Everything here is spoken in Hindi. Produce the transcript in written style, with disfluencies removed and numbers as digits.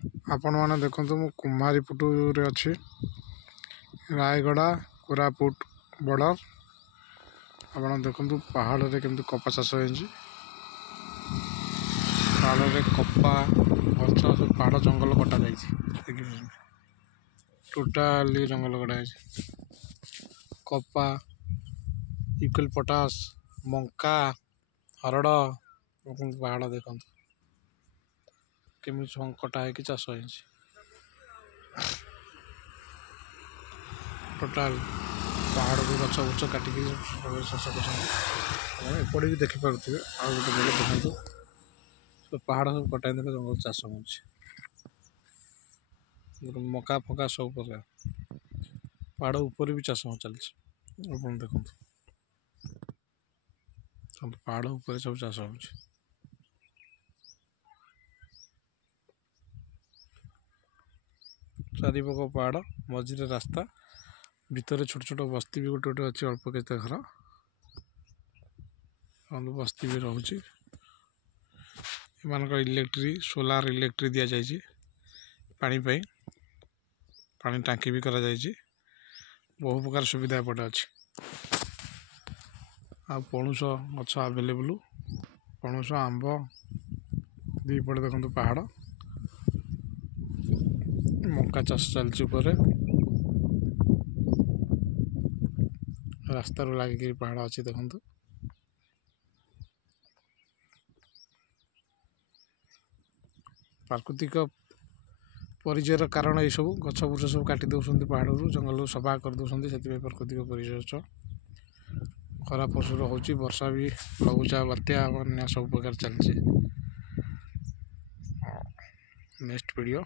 आपण मैंने देखु मु कुमारीपुटूरे अच्छी रायगड़ा कोरापुट बॉर्डर आप देखु पहाड़ रे केमती कपा चाष हो पहाड़ रे कपा गछ सब पहाड़ जंगल कटा जाइए टोटाली जंगल कटा कपा इक्वल पटास मंका हरड़ पहाड़ देखु केमी कटा है कि चाष हो टोटाल पहाड़ को गछ बुछ काटिक चाष कर भी देखिपे आ गए बेले देखो पहाड़ सब कटाई देखे जंगल चाष हो मका फका सब प्रकार पहाड़ ऊपर भी चाष चलती देखो पहाड़ ऊपर सब चाष हो चारिपक पहाड़ मझे रास्ता भितर छोट छोट बस्ती भी गोटे गोटे अच्छी अल्प केते घर बस्ती भी रोचे एम इलेक्ट्रिक सोलार इलेक्ट्रिक दि जाए पानी पानी टांकी भी करा जाए बहु प्रकार सुविधा एपटे अच्छी आ पणुस गछ आवेलेबल पणुस आंब दीपटे देखो पहाड़ मका चाष चलती रास्तार लगिक पहाड़ अच्छी देखु प्राकृतिक परिचयर कारण ये सब गछ बुछ सब काटी दौरान पहाड़ जंगल सफा कर दौरान से प्राकृतिक परिचय खराब पशुर हो वर्षा भी लघुचाप बात्या बन्या सब प्रकार चलती नेक्स्ट वीडियो।